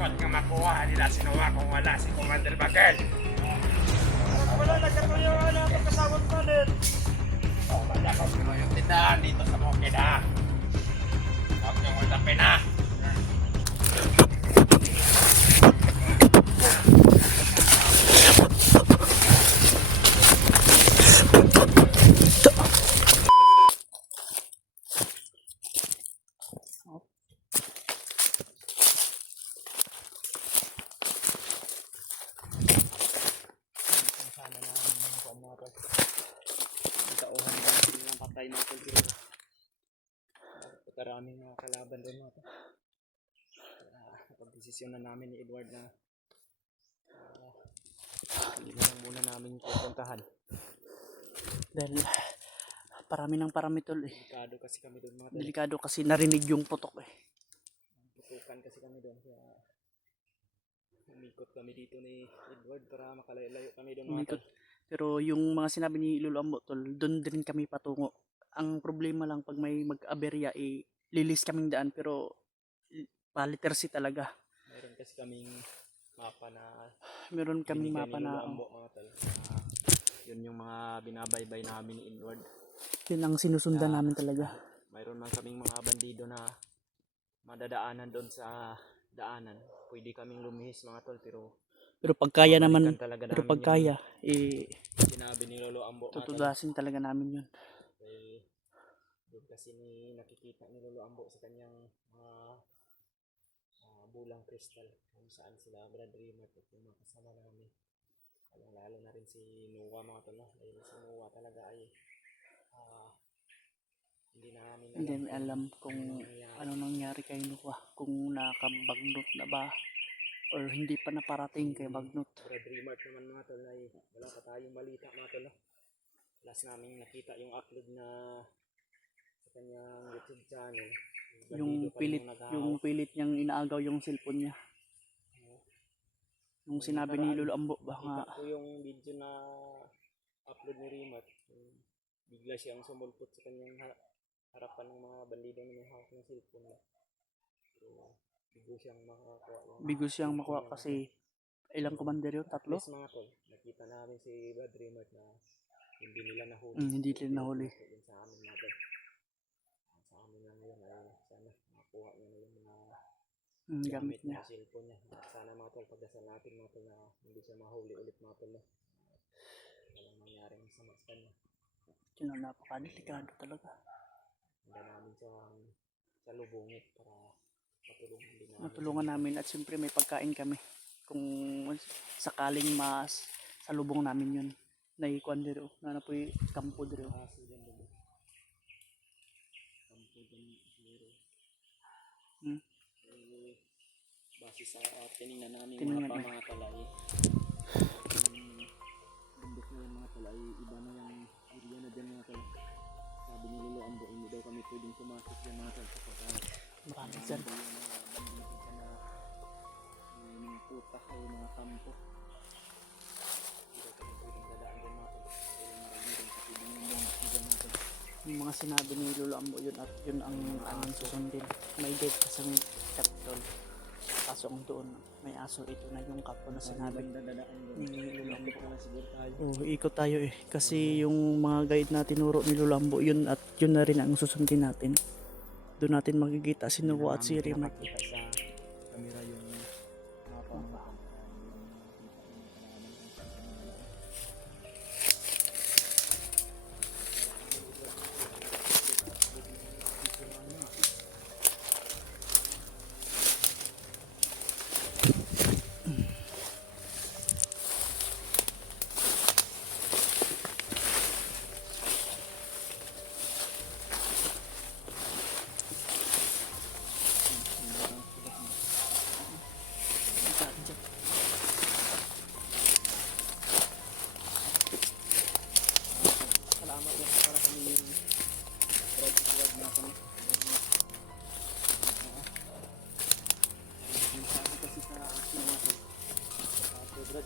takot nga makuha nila sinuwa kung wala si Commander Bagel. Wala nagkaroon yung ano ang kasawat pa din. Oh, wala ko pero yung tindahan dito sa bukid ha. Huwag niyong ulapin ha. Karaming mga kalaban rin natin. Napag-desisyon na namin ni Edward na hindi na lang muna namin pupuntahan. Dahil parami tol eh. Delikado kasi kami doon mga tol. Delikado kasi narinig yung putok eh. Putukan kasi kami doon. Kaya umikot kami dito ni Edward para makalayo kami doon mga tol. Pero yung mga sinabi ni Lolo Ambo tol, doon din kami patungo. Ang problema lang pag may mag-aberya lilis kaming daan pero palitersi talaga. Meron kasi kaming mapa na Ambo, mga tol. Yun yung mga binabaybay namin ni Edward. Yun ang sinusundan namin talaga. Mayroon man kaming mga bandido na madadaanan doon sa daanan. Pwede kaming lumihis mga tol pero pag kaya naman, pero pag kaya sinabi ni Lolo Ambo, tutudasin talaga namin yun. Doon kasi nakikita ni Lolo Ambo sa kanyang bulang kristal kung saan sila Brad Dreamer at yung mga kasama namin. Lalo na rin si Noah mga tol. Dahil si Noah talaga ay hindi alam kung ano nangyari kay Noah. Kung nakabagnot na ba or hindi pa naparating kay bagnot. Brad Dreamer naman mga tol ay wala pa tayong balita mga tol. Last namin nakita yung upload na kanyang YouTube channel. Yung pilit niyang inaagaw yung cellphone niya. Yung sinabi ni Lolo Ambo baka ko yung video na upload ni Rimat. Bigla siyang sumulpot sa kanyang harapan ng mga bandido na may hawak ng cellphone niya. Bigo siyang makuha kasi ilang commander yun? 3? Yes mga tol. Nakita namin si Brad Rimat na hindi nila nahuli. Hindi nila nahuli. Sa amin mga tol. Sa amin na ngayon ay sana makuha niya na yung mga gamit niya. Cellphone niya. Sana mga tol, pagdasal natin mga tol na hindi siya mahuli ulit mga tol. Walang mangyaring masama sa kanya. Yun ang napakadelikado talaga. Handa namin sa lubungit para matulungan namin. At siyempre may pagkain kami. Kung sakaling sa lubong namin yun. Naikuan dito. Na po yung kampo dito. Base sa tinignan namin mga talay, bundok na yung mga talay, iba na yung area na dyan mga talay. Sabi ni Lolo Ambo, hindi daw kami pwedeng pumasok dyan mga talay sapagkat marami dyan yung mga bandido dyan na yung mga puta o yung mga kampo. Hindi daw kami pwedeng dadaan dyan mga talay. Kaya marami rin sa pwedeng yung dyan mga talay. Yung mga sinabi ni Lolo Ambo yun at yun ang aming susundin. May date kasi may kapitol. Kaso ang doon may aso, ito na yung kapo na sinabi ni Lolo Ambo. Ikot tayo eh. Kasi yung mga guide na tinuro ni Lolo Ambo yun at yun na rin ang susundin natin. Doon natin makikita si Noah at si Rimat.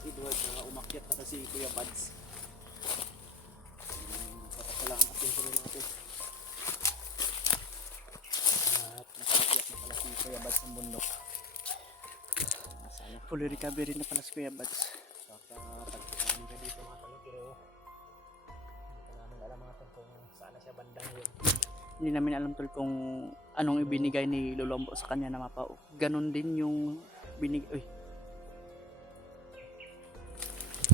Edward na umakyat na kasi Kuya Buds. Papasalamat natin sa natin. At nakakyat na pala si Kuya Buds ng bundok. Fully recovery na pala si Kuya Bads. Kakatagpuan ka dito mga tol, pero hindi ka namin alam mga tol kung saan na siya bandang yun. Hindi namin alam tol kung anong ibinigay ni Lolombo sa kanya na mapao. Ganon din yung binig... Uy.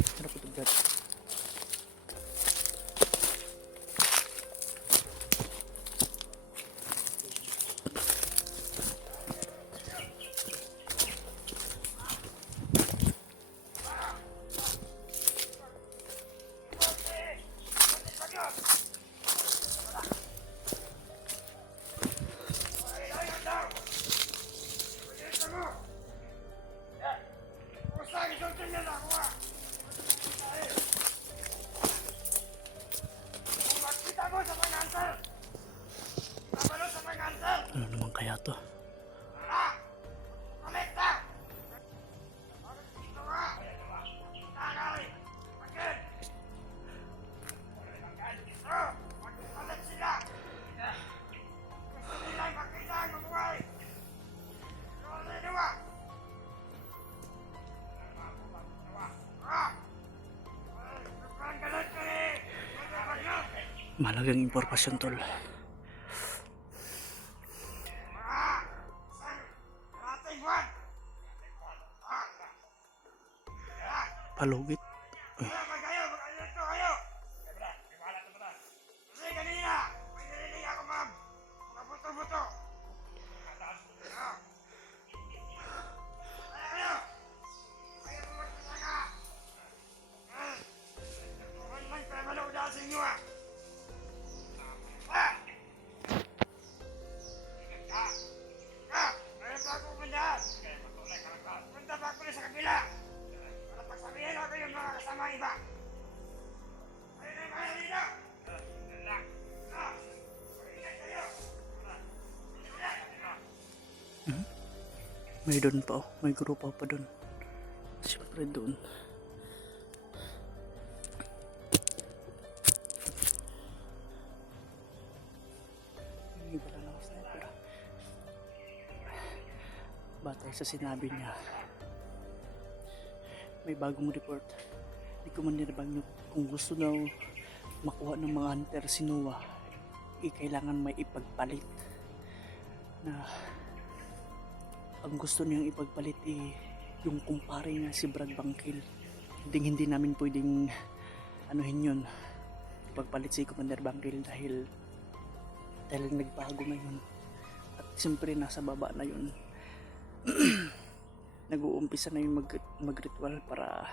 Ano po ito, Brad? Ano naman kaya to? Malagang impormasyon tol. Palugit. Uy. May doon pa oh. May grupo pa doon. Siyempre doon. Hindi pala lang ako sniper. Batay sa sinabi niya, may bagong report. Hindi ko man nirabag kung gusto daw makuha ng mga hunter si Noah, kailangan may ipagpalit na ang gusto niyang ipagpalit yung kumpare niya si Brad Bangkil. Hindi namin pwedeng anuhin yun, ipagpalit si Commander Bangkil dahil nagbago na yun at siyempre nasa baba na yun. Nag-uumpisa na yung mag-ritual para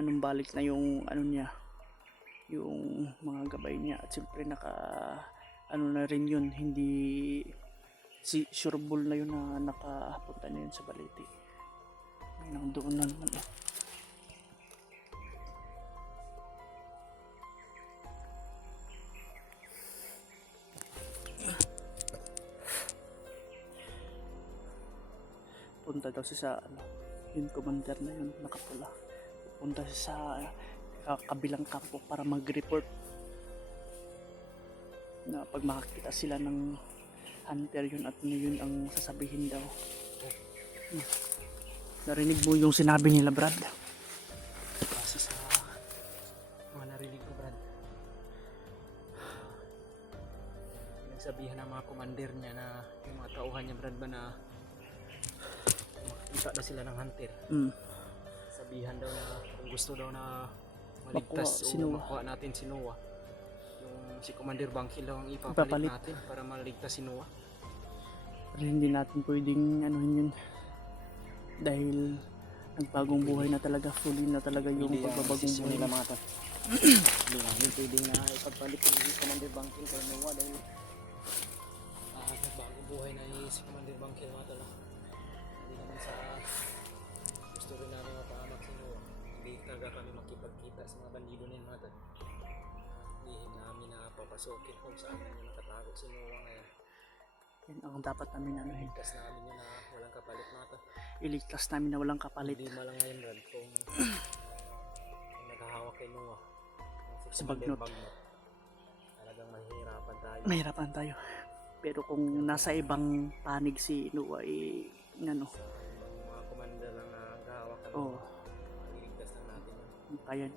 balik na yung ano niya, yung mga gabay niya at siyempre na rin yun, hindi si sureball na yun na nakapunta na yun sa Balete. Ay, doon na naman eh. Punta daw siya sa yung commander na yun nakapula. Punta siya sa kabilang kampo para mag-report na pag makakita sila ng hunter yun at yun ang sasabihin daw. Narinig mo yung sinabi nila, Brad? Kasi sa mga narinig ko, Brad, nagsabihan ng mga commander niya na yung mga tauhan niya, Brad, ba na makikita daw sila ng hunter. Sabihan daw na kung gusto daw na maligtas o makuha natin si Noah, yung si Commander Bangkil daw ang ipapalit natin para maligtas si Noah. Pero hindi natin pwedeng anuhin yun dahil nagbagong buhay na talaga, fully na talaga yung pagbabagong buhay nila mga tol. Hindi namin pwedeng na ipagpalit si Commander Bangkil kay Noah dahil nagbagong buhay na si Commander Bangkil mga tol. Hindi naman sa gusto rin namin mapahamak si Noah. Hindi talaga kami makipagkita sa mga bandido niyan mga tol. Hindi namin napapasokin kung saan na nakatago si Noah ngayon. Yan ang dapat namin anuhin. Iligtas namin yun na walang kapalit mga tol. Iligtas namin na walang kapalit. Hindi malang ngayon Brad kung naghahawak kay Noah Si Bagnot. Talagang mahihirapan tayo. Mahirapan tayo. Pero kung nasa ibang panig si Noah Sa ibang mga commander lang na naghahawak Saka yan,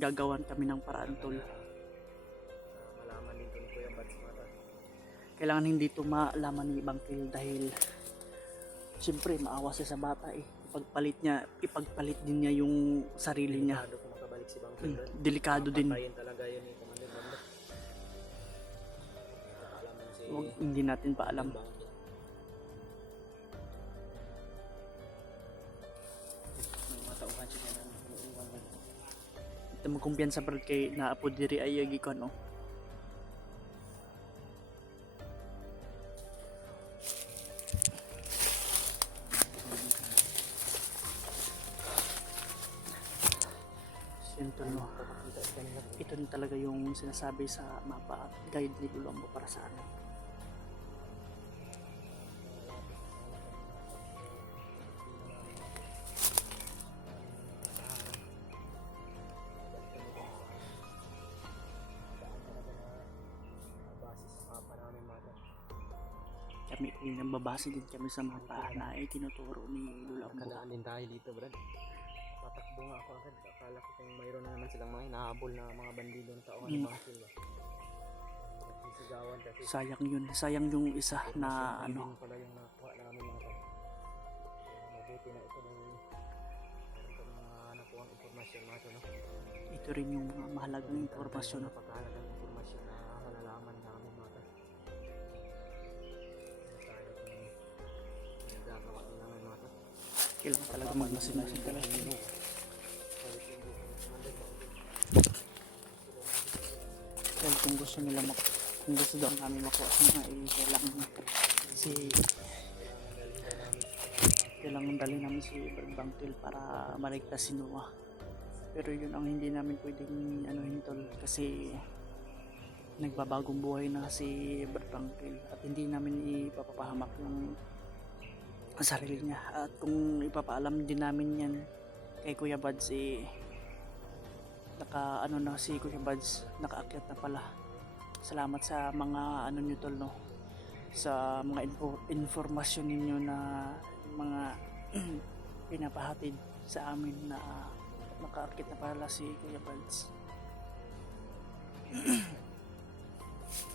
gagawan kami ng paraan tol. Malaman din to ni Kuya Bads mga tol. Kailangan hindi ito malaman ni Bangkil dahil siyempre maawa siya sa bata eh. Ipagpalit din niya yung sarili niya. Delikado kung makabalik si Bangkil. Delikado din. Patayin talaga yun ni Commander Banda. Alaman si Hindi natin pa alam. Bangkil. Matauhan siya ng Ito magkumpiyansa brad kay naapo diri ay yagi ko no. Ito no. Ito na talaga yung sinasabi sa mapa at guide ni Lulombo para sa amin. Kami ay nambabase din kami sa mapa na ay tinuturo ni Lulombo. Kadaan din tayo dito, Brad. Patakbo nga ako agad. Akala ko kung mayroon na naman silang mga hinahabol na mga bandido ng tao ni Bangkil. Nagsisigawan kasi. Sayang yun. Sayang yung isa na ano. Hindi pala yung nakuha namin mga tao. Mabuti na ito ng mga nakuha informasyon mga tao. Ito rin yung mga mahalagang informasyon. Napakahalagang informasyon na malalaman namin mga tao. Tayo kung nagagawa din namin mga tao. Kailangan talaga magmasin-masin talaga. Dahil kung gusto nila kung gusto daw namin makuha sa mga kailangan dali namin si Brad Bangkil para maligtas si Noah. Pero yun ang hindi namin pwedeng tol kasi nagbabagong buhay na si Brad Bangkil at hindi namin ipapahamak yung sarili niya. At kung ipapaalam din namin yan kay Kuya Bads si Kuya Bads nakaakyat na pala. Salamat sa mga nyo tol no, sa mga informasyon ninyo na mga pinapahatid sa amin na nakaakyat na pala si Kuya Bads.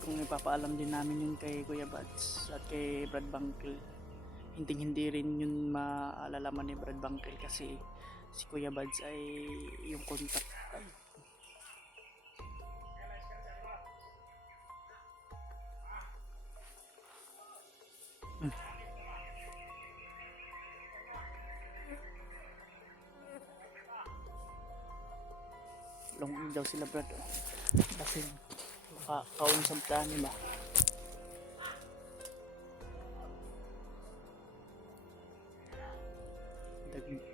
Kung ipapaalam din namin yun kay Kuya Bads at kay Brad Bangkil, hindi rin yun maalalaman ni Brad Bangkil kasi si Kuya Bads ay yung contact. Long daw sila Brad kasi makakaunsan tani ba.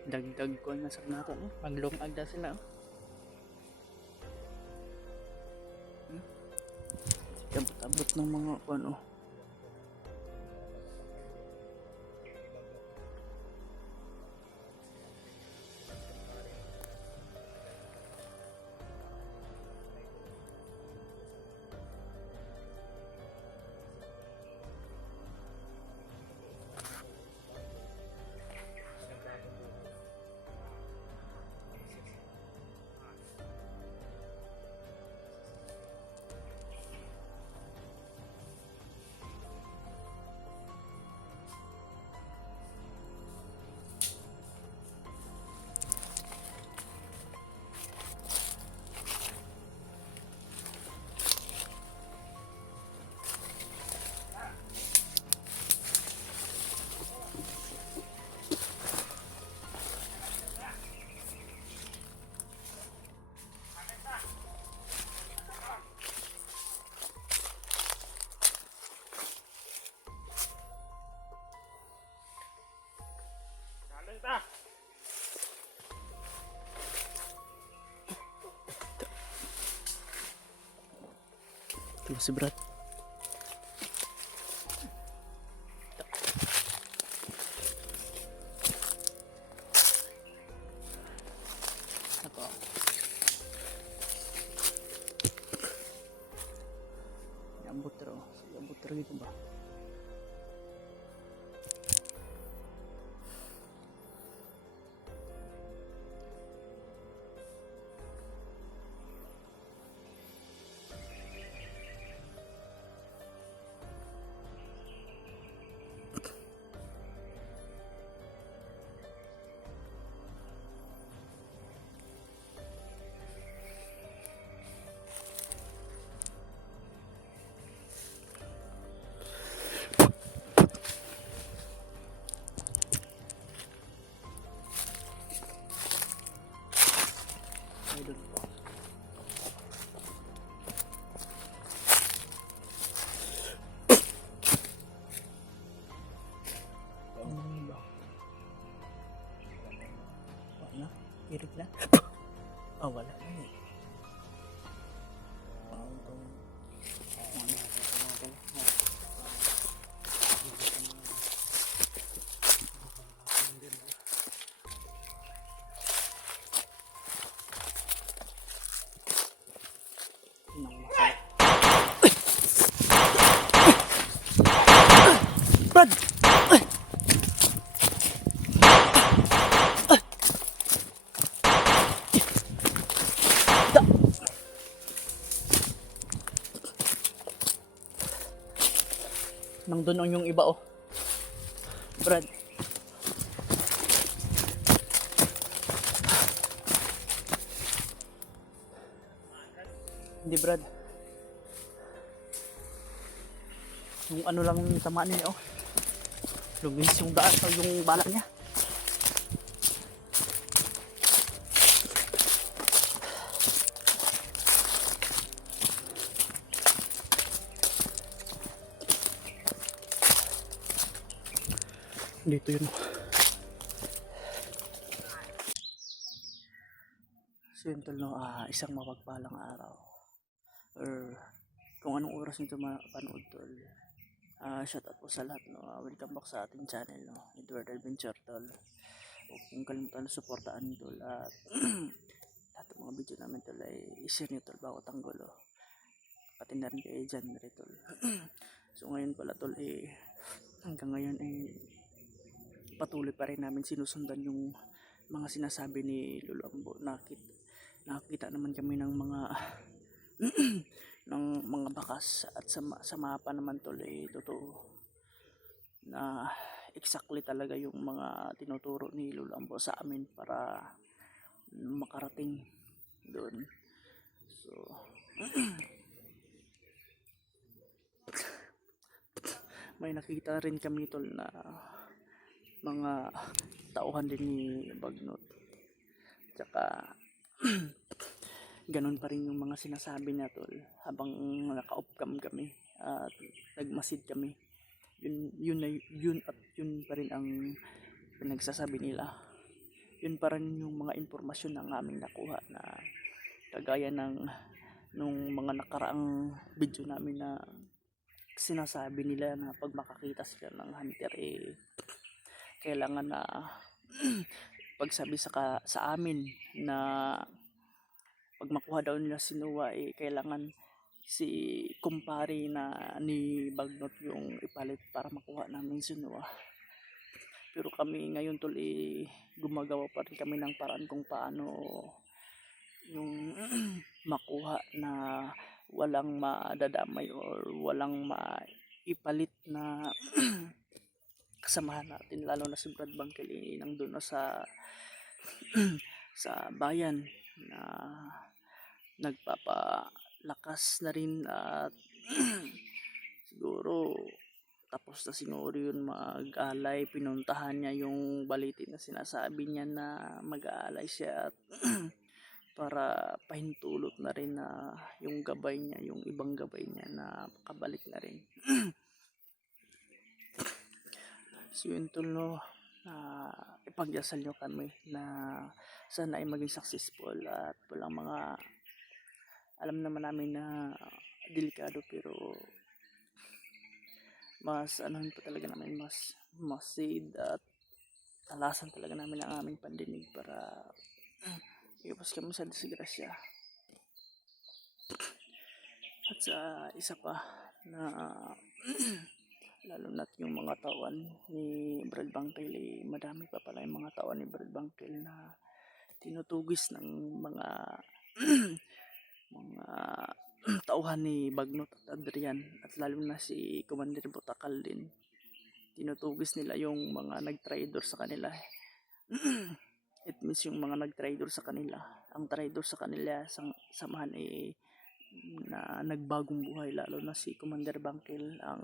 Dagdag ko na sa nato no? Maglong agda sila abot ng mga ano. Ito si Brad. Ako. Yang butero gitu ba? Idol po. Ano ba? Wala. Kirit na. Oh, wala na eh. Nang masarap. Brad! Nang doon yung iba oh. Brad. Hindi Brad. Yung ano lang yung tamaan niya oh. Lumis yung daan o yung bala niya. Dito yun. So yun tol no, isang mapagpalang araw. Or kung anong oras nito mapanood tol. Shout out po sa lahat no. Welcome back sa ating channel no. Edward Adventure tol. Huwag kung kalimutan na suportaan tol at lahat ng mga video namin tol ay i-share nyo tol bawat anggulo. Pati na rin kay John Ray tol. So ngayon pala tol hanggang ngayon patuloy pa rin namin sinusundan yung mga sinasabi ni Lolo Ambo. Nakakita naman kami ng mga ng mga bakas at sa mapa naman tol totoo na exactly talaga yung mga tinuturo ni Lolo Ambo sa amin para makarating doon. So may nakita rin kami tol na mga tauhan din ni Bagnot. Tsaka ganun pa rin yung mga sinasabi niya tol habang naka-off-cam kami at nagmasid kami. Yun pa rin ang pinagsasabi nila. Yun pa rin yung mga impormasyon na aming nakuha na kagaya ng nung mga nakaraang video namin na sinasabi nila na pag makakita sila ng hunter kailangan na pagsabi sa amin na pag makuha daw nila si Noah kailangan si kumpare na ni Bagnot yung ipalit para makuha namin si Noah. Pero kami ngayon tol gumagawa pa rin kami ng paraan kung paano yung makuha na walang madadamay or walang maipalit na kasamahan natin, lalo na si Brad Bangkel nandun na sa bayan na nagpapalakas na rin at siguro tapos na siguro yun mag-alay. Pinuntahan niya yung baliti na sinasabi niya na mag-aalay siya at para pahintulot na rin na yung gabay niya, yung ibang gabay niya na kabalik na rin. So yun tol no, ipagdasal nyo kami na sana ay maging successful at walang mga alam naman namin na delikado pero mas anuhin pa talaga namin, mas masid at talasan talaga namin ang aming pandinig para iwas kami sa disgrasya. At sa isa pa na lalo na't yung mga tawan ni Brad Bangkel madami pa pala yung mga tawan ni Brad Bangkel na tinutugis ng mga mga tauhan ni Bagnot at Adrian at lalo na si Commander Butakal din. Tinutugis nila yung mga nag-trader sa kanila. It means yung mga nag-trader sa kanila. Ang trader sa kanila samahan na nagbagong buhay, lalo na si Commander Bangkel ang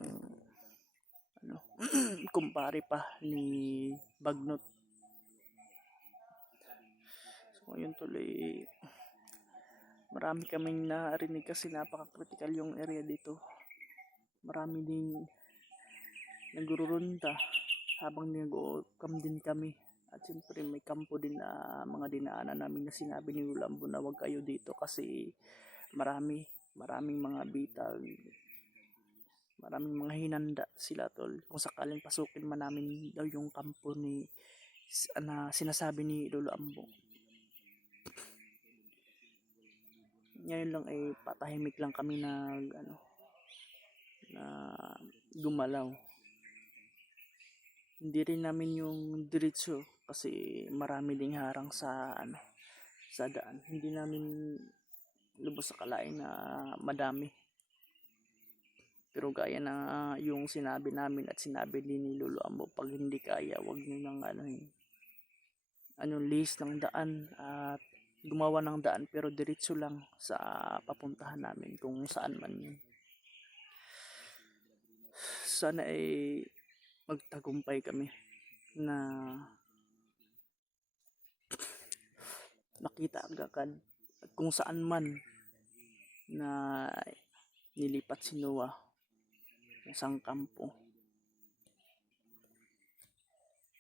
kumpare pa ni Bagnot. So yun tuloy Marami kaming narinig kasi napaka-critical yung area dito. Marami din nagururunta habang nag-o-cam din kami. At siyempre may kampo din na mga dinaanan namin na sinabi ni Lulambo na huwag kayo dito kasi maraming mga bitag, maraming mga hinanda sila tol. Kung sakaling pasukin man namin daw yung kampo na sinasabi ni Lolo Ambo. Ngayon lang ay patahimik lang kami na gumalaw. Hindi rin namin yung diretso kasi marami ding harang sa daan. Hindi namin lubos sa kalain na madami. Pero gaya na yung sinabi namin at sinabi din ni Lolo Ambo, pag hindi kaya, wag niyo nang list ng daan at gumawa ng daan pero diretso lang sa papuntahan namin kung saan man yun. Sana ay magtagumpay kami na makita agad at kung saan man na nilipat si Noah ng isang kampo.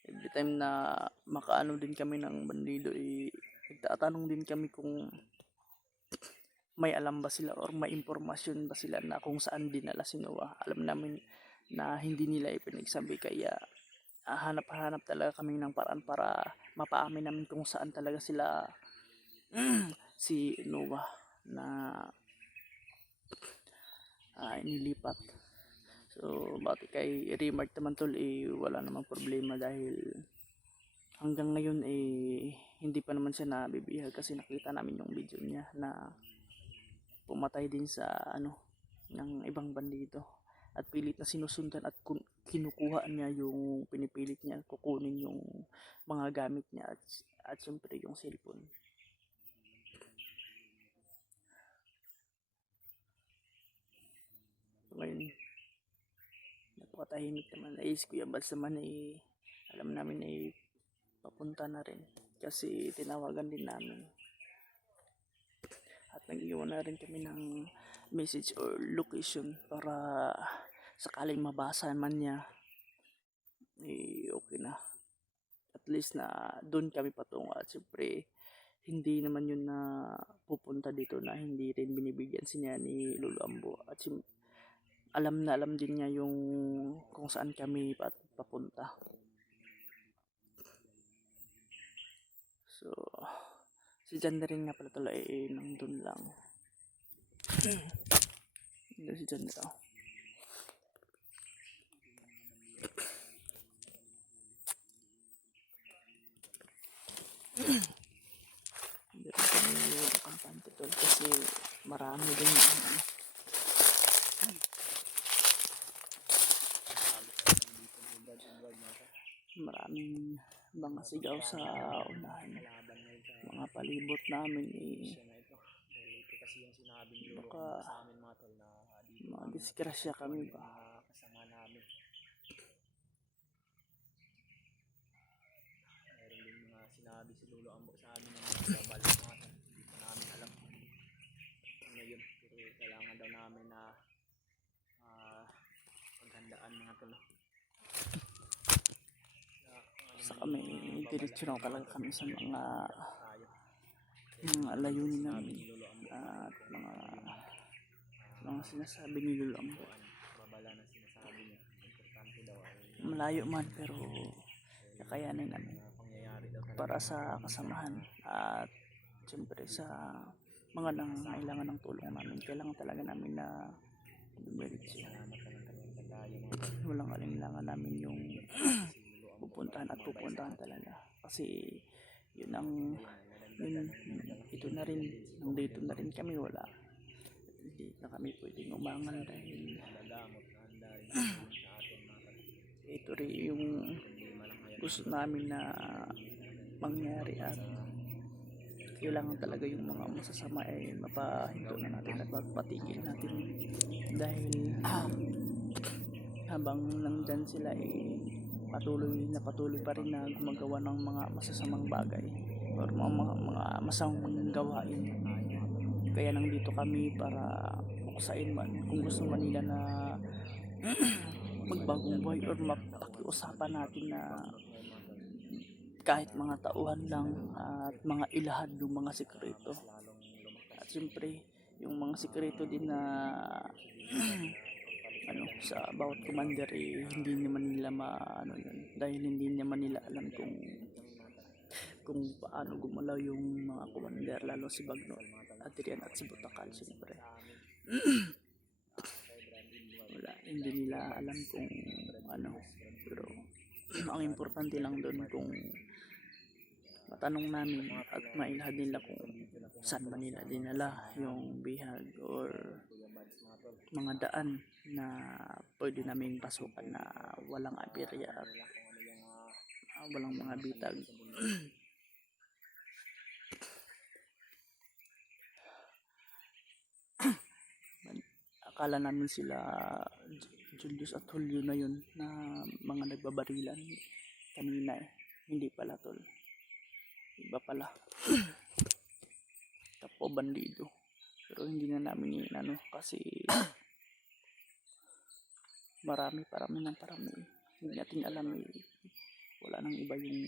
Every time na makaano din kami ng bandido, nagtatanong din kami kung may alam ba sila or may impormasyon ba sila na kung saan dinala si Noah. Alam namin na hindi nila ipinagsabi, kaya hanap-hanap talaga kami ng paraan para mapaamin namin kung saan talaga sila si Noah na inilipat. So bakit kay Remark naman tol, wala namang problema dahil hanggang ngayon hindi pa naman siya nabibihag kasi nakita namin yung video niya na pumatay din sa ng ibang bandido at pilit na sinusundan at kinukuha niya yung pinipilit niya kukunin yung mga gamit niya at syempre yung cellphone. Ngayon napakatahimik naman. Kuya Bals naman alam namin papunta na rin kasi tinawagan din namin at nag-iwan na rin kami ng message or location para sakaling mabasa man niya okay na, at least na doon kami patungo. At syempre hindi naman yun na pupunta dito na hindi rin binibigyan siya ni Lolo Ambo at alam din niya yung kung saan kami papunta. So si Jan rin nga pala tala nandun lang. Hindi si Jan daw. Hindi rin kami nakampante tol kasi marami din maraming mga sigaw sa unahan. Mga palibot namin baka madisgrasya kami ba. Meron din mga sinabi si Lolo Ambo sa amin na mga balangatan, hindi pa namin alam ngayon, pero kailangan daw namin na paghandaan mga tolo. Sa kami diretso na talaga kami sa mga layunin namin at mga sinasabi ni Lolo Ambo. Malayo man pero kakayanin namin para sa kasamahan at siyempre sa mga nangangailangan ng tulong namin. Kailangan talaga namin na dumiretso. Walang alinlangan namin yung pupuntahan talaga kasi ito na rin, nandito na rin kami, hindi na kami pwedeng umangal dahil ito rin yung gusto namin na mangyari at kailangan talaga yung mga masasama mapahinto na natin at magpatigil natin dahil habang nandyan sila patuloy pa rin na gumagawa ng mga masasamang bagay or mga masamang gawain. Kaya nandito kami para buksain man kung gusto man nila na magbagong buhay or mapakiusapan natin na kahit mga tauhan lang at mga ilahad ng mga sikreto. At siyempre, yung mga sikreto din na sa bawat commander hindi naman nila yun, dahil hindi naman nila alam kung paano gumalaw yung mga commander, lalo si Bagno, Adrian at si Butakal. Siyempre hindi nila alam kung pero ang importante lang doon kung matanong namin at mailahad nila kung saan ba nila dinala yung bihag or mga daan na pwede naming pasukan na walang aberya at walang mga bitag. Akala namin sila Julius at Julio na yun na mga nagbabarilan kanina hindi pala tol, iba pala. Tapo bandido, pero hindi na namin kasi parami hindi natin alam wala nang iba yung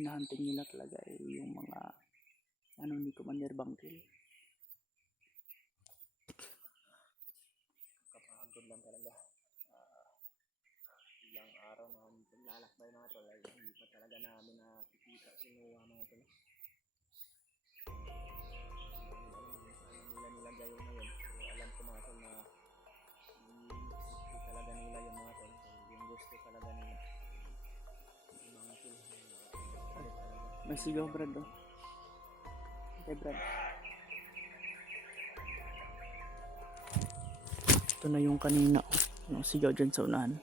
hinahunting nila talaga yung mga ni Commander Bangkil. Kapagod lang talaga. Ilang araw na naglalakbay mga tol ay hindi pa talaga namin nakikita si Noah mga tol. Nila nilagay yun ngayon. Pero alam ko mga tol na gusto talaga nila yung mga tol. Yung gusto talaga nila. Yung mga tol. May sigaw Brad Okay Brad. Ito na yung kanina yung sigaw dyan sa unahan.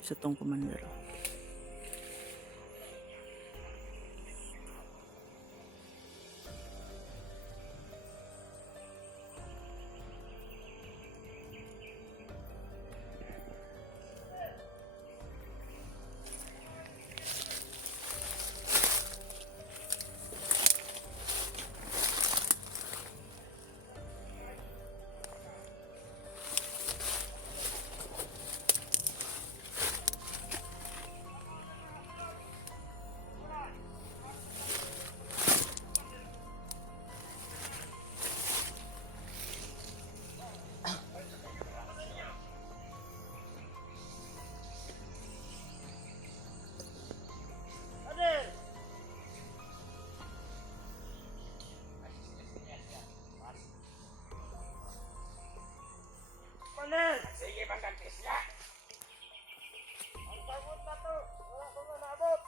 Isa tong commander. Sige, pagkantis niya. Ang pagod na to. Wala ko na naabot.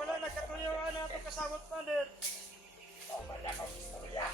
Wala nagkatuyuan na ito kasabot pa din. Wala kang istorya.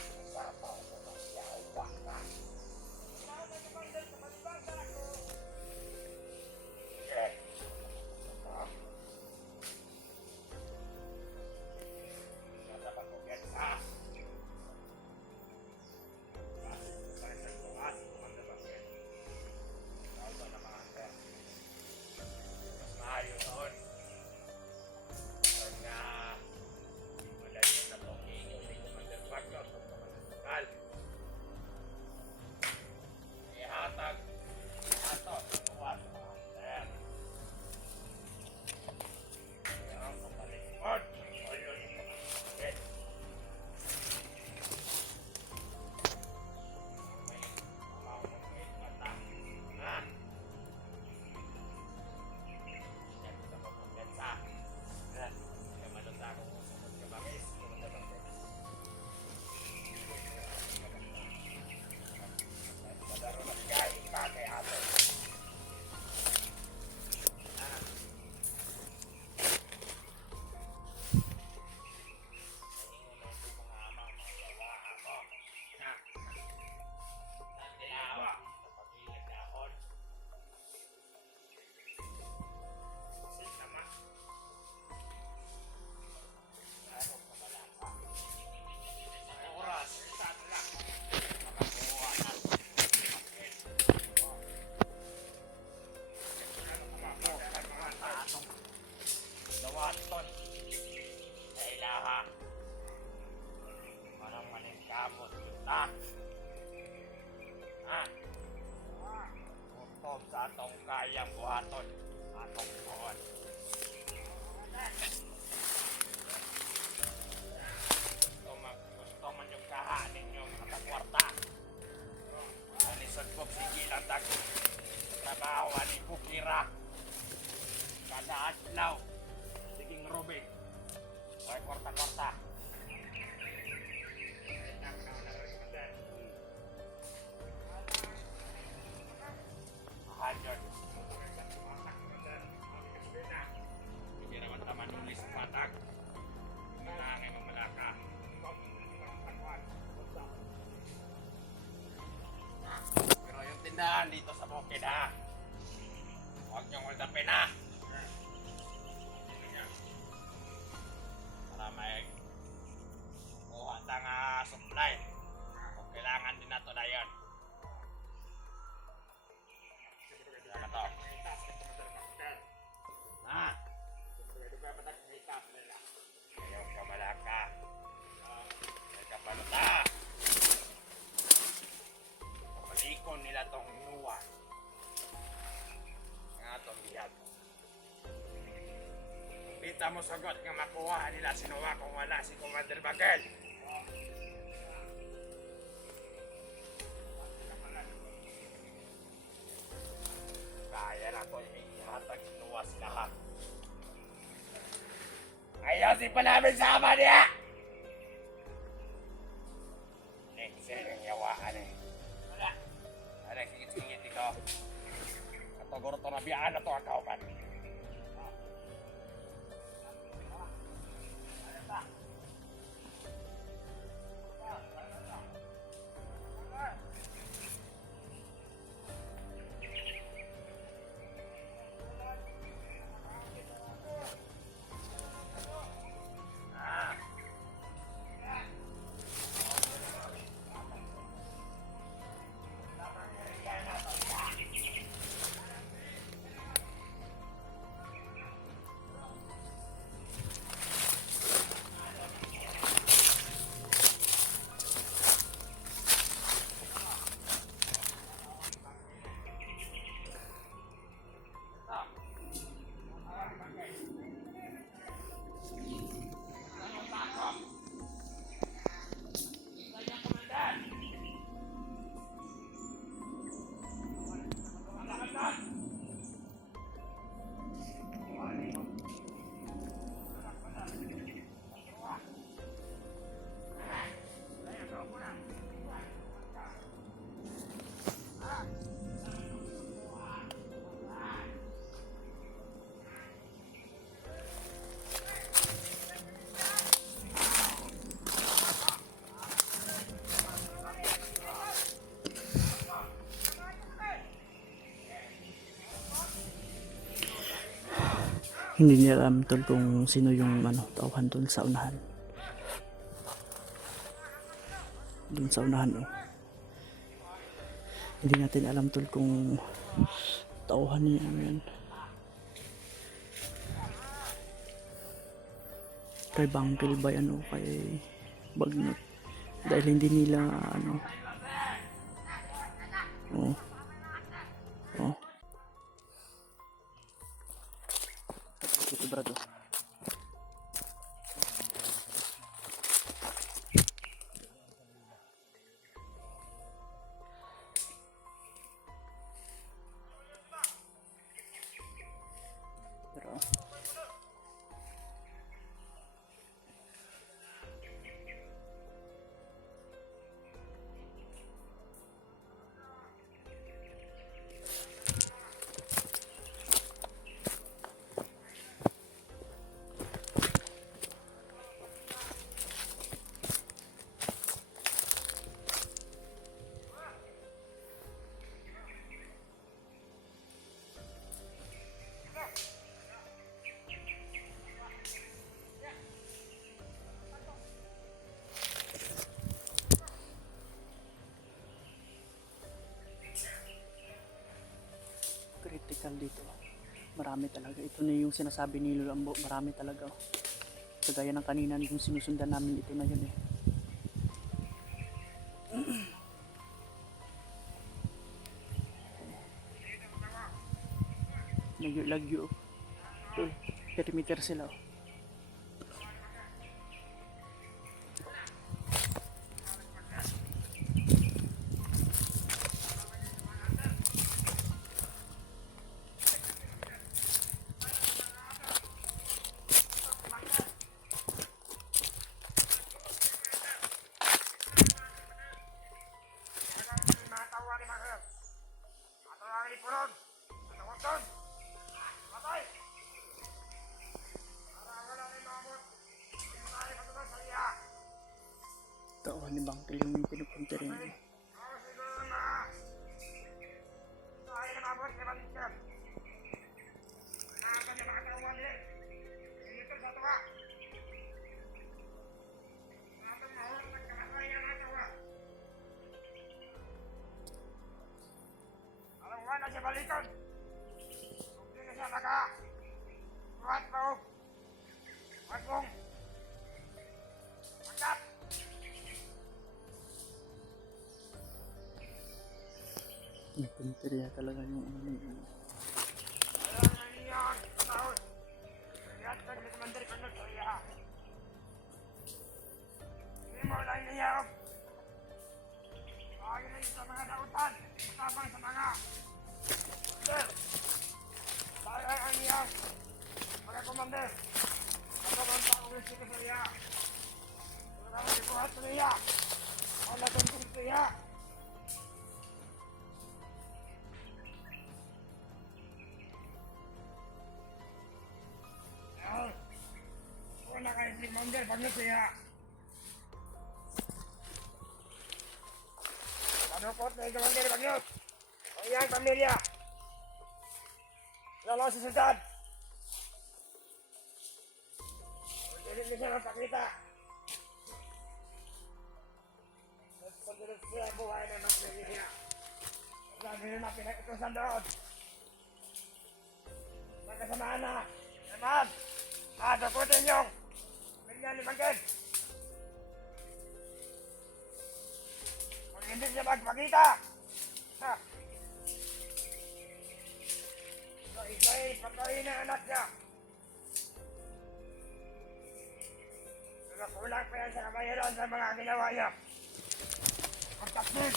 atong kayang buhaton atong buhon. Gusto man yung kahanin nyo mga takwarta. Alisod po sige lang tag trabaho ani bukira. Kada adlaw siging rubik. Ay kwarta-kwarta. Hajar. Hindi naman taman nulis sa patag. Nangangay ng malaka. Pero yung tindahan dito sa bukid ha. Huwag niyong uldapin ha. Para may kuha tang supply. Kung kailangan din na ito na yun. Ano to? Ha? Ayaw ka malaka. Ayaw ka paluta. Kapalikon nila tong inuwa. Nga itong biyag. Kita mo sagot nga makuha nila sinuwa kung wala si Commander Bagel. Kaya na ito ihatag sinuwa sila ha. Ayaw pa namin sama niya! Nexel ang yawaan eh. Wala. Wala, singit-singit ikaw. Kataguro ito nabiyaan na ito ang kauman. Hindi niya alam tol kung sino yung tauhan tol sa unahan. Doon sa unahan oh. Hindi natin alam tol kung tauhan niya yan. Kay Bangkil ba yan o kay Bagnot. Dahil hindi nila oh. Oh. Ito brado. Pero critical dito. Marami talaga. Ito na yung sinasabi ni Lulambo. Marami talaga. Kagaya ng kanina yung sinusundan namin, ito na yun eh. Lagyo. Tol, perimeter sila. Oh. Tauhan ni Bangkil yung pinupunta rin. Yung punteriya talaga yung ano yun. Kanupot na yung Commander Bagyot. O iyang pamilya. Lalo sa syudad. Hindi siya napakita. Nagpagulot siya buhay ng pamilya niya. Sabi nyo na pinag-itusan doon. Magkasamaan na. Naman. Dakutin yung pamilya ni Bangkil. Hindi siya magpakita. Ha? So, ika'y patayin na anak niya. Pero kulang pa yan sa kabayaran sa mga ginawa niya. Magtaksin.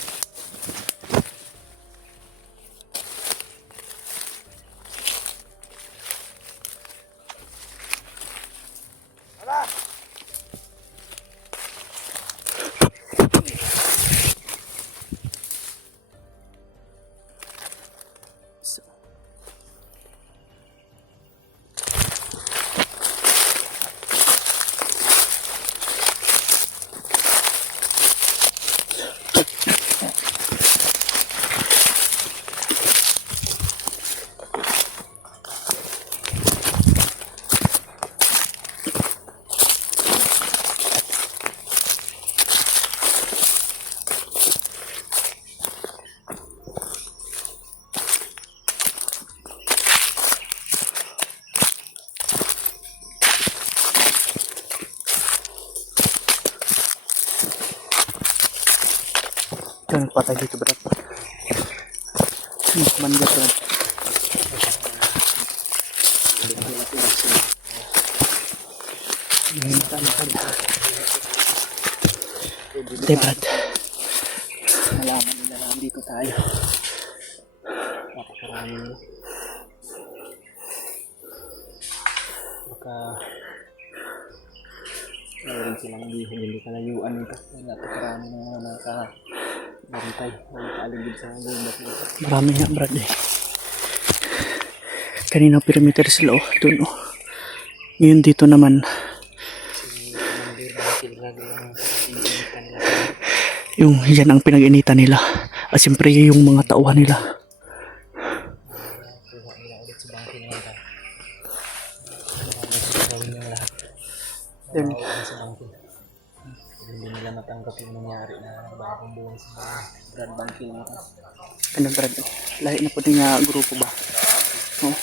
Hala! Ito nagpatay dito berat. Mandat yan. Ito berat. Nalaman nila na dito tayo. Napakarami nila. Baka mayroon silang hindi ka layuan nito. Napakarami ng mga nakabantay. Nakaaligid sa gubat nito. Marami nga brad eh. Kanina perimeter sila oh. Doon oh. Ngayon dito naman. Si Commander Bangkil lagi ang pinag-initan nila. Yung yan ang pinag-initan nila. At siyempre yung mga tauhan nila. Kuha nila ulit si Bangkil nila. Gawin yung lahat. Then, Mawawala si Bangkil. Hindi nila matanggap yung nangyari na bagong buwan sa Brad Bangkil nila. ano brad oh. Lahi na po din nga grupo ba. Oh.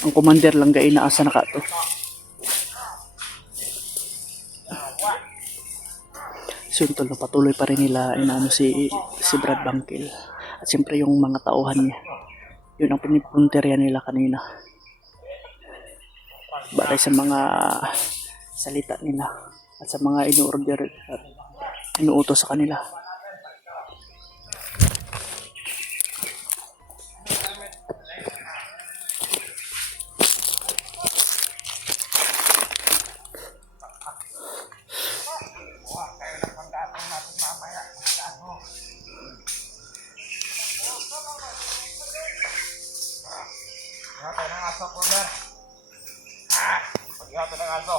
Ang commander lang ga inaasa na ka to. Suntol na patuloy pa rin nila inaano si Brad Bangkil. At siyempre yung mga tauhan niya. Yun ang pinipunterya nila kanina. Batay sa mga salita nila at sa mga inuorder at inuutos sa kanila. Ihatay ng aso, Kunder. Pag-ihatay ng aso.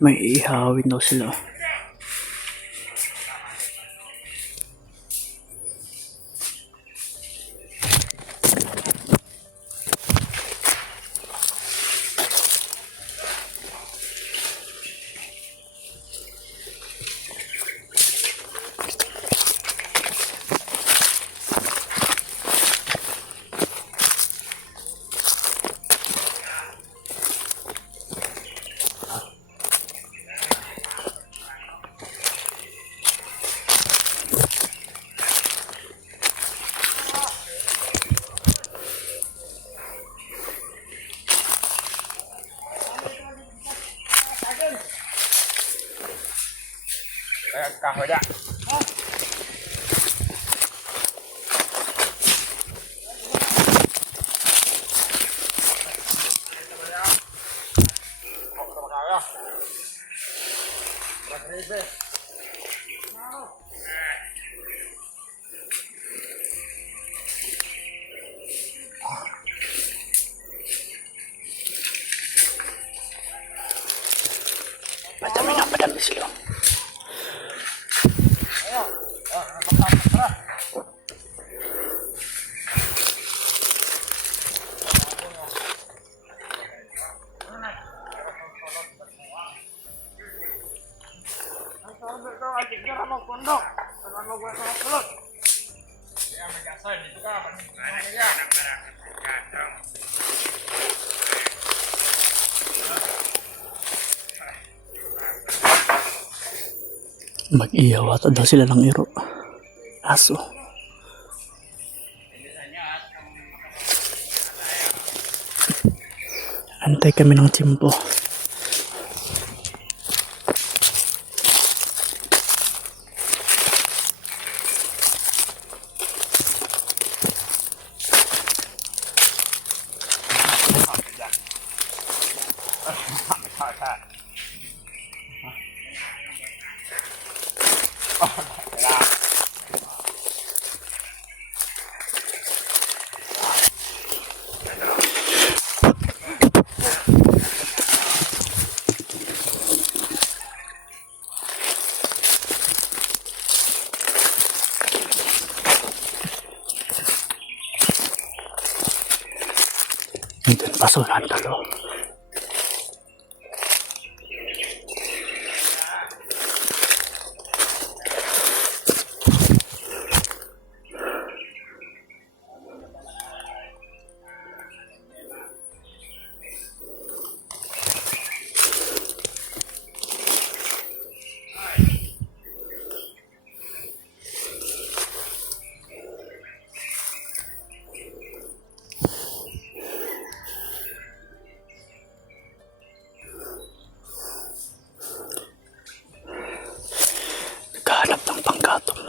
May ihawin daw sila. Kahoy dah. Padami sila. Mag-iyaw ata daw sila ng iro. Aso. Antay kami ng tiyempo. Ito yung pasunan talo. Naghahanap ng panggatong.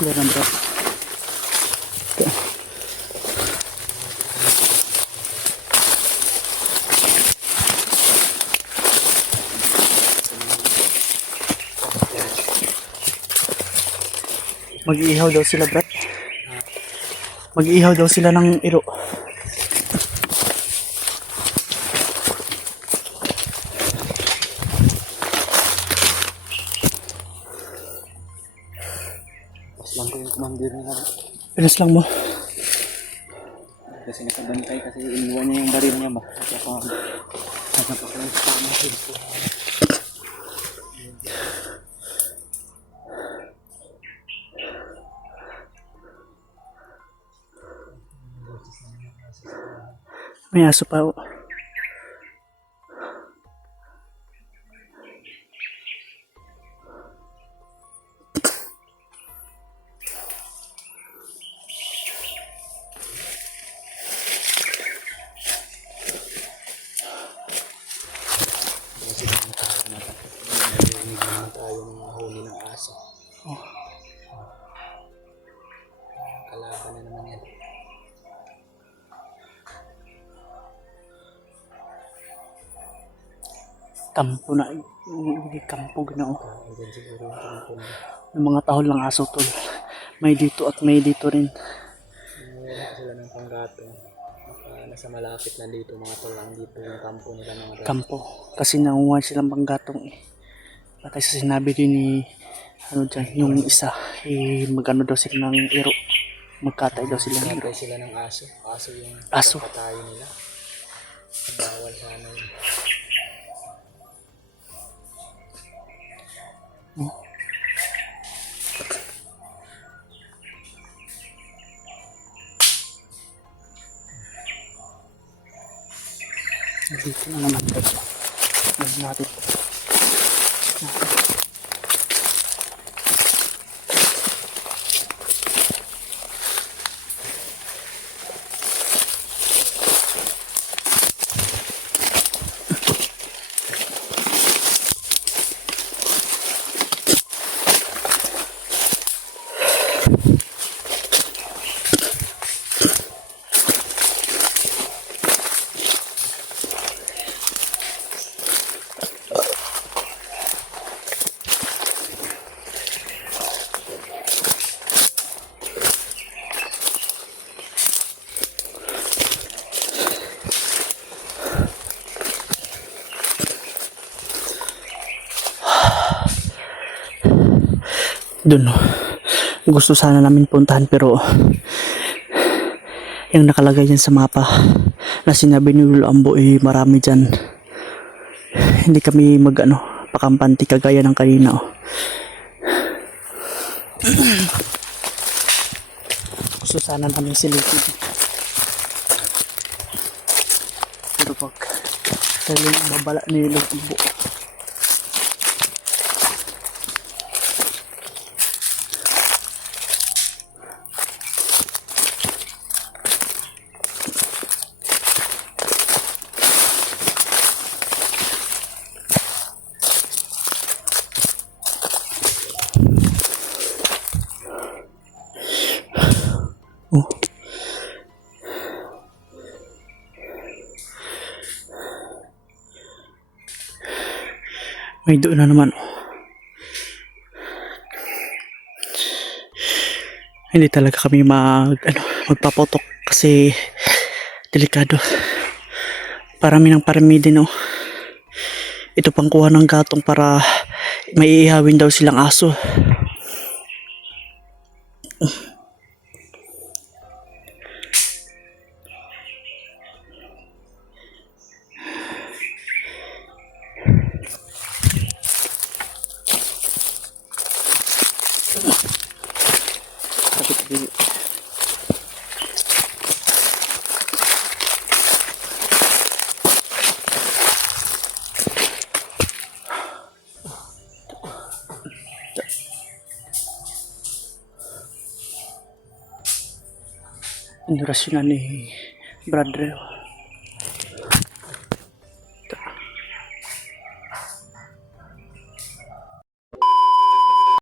Clear na bro. Mag-iihaw daw sila, brat. Mag-iihaw daw sila ng iro. Tapos lang ko yung commander nila. Pinas lang mo. Kasi nakabantay kasi iniwan niya yung baril niya ba. Kasi ako nagpapakala yung tama dito. May aso pa. Oh. Tayo ng mahuli ng aso. Oh. Kalaban na naman yan. Kampo na. Kampo na. Oh. Andyan siguro yung kampon. Yung mga tahol ng aso tol. May dito at may dito rin. Wala sila ng panggatong. Nasa malapit na dito mga tulang dito yung kampo nila mga tol. Kampo. Kasi nangunguha silang panggatong eh. Patay sa sinabi din ni ano dyan, yung isa magano daw sila ng iro. Magkatay daw sila ng iro. Patay sila ng aso. Aso yung Aso. patayin nila. Bawal sana yun. Oh. Dito na naman ito. Gawin natin. Doon, gusto sana namin puntahan pero yung nakalagay dyan sa mapa na sinabi ni Lolo Ambo marami dyan. Hindi kami pakampanti kagaya ng kanina. Oh. Gusto sana namin silipin. Pero pag dahil yung babala ni Lolo Ambo. Oh. May doon na naman. Hindi talaga kami magpapotok kasi delikado. Parami ng parami din. Oh. Ito pang kuha ng gatong para may iihawin daw silang aso. Inurasyonan ni Brad Reo.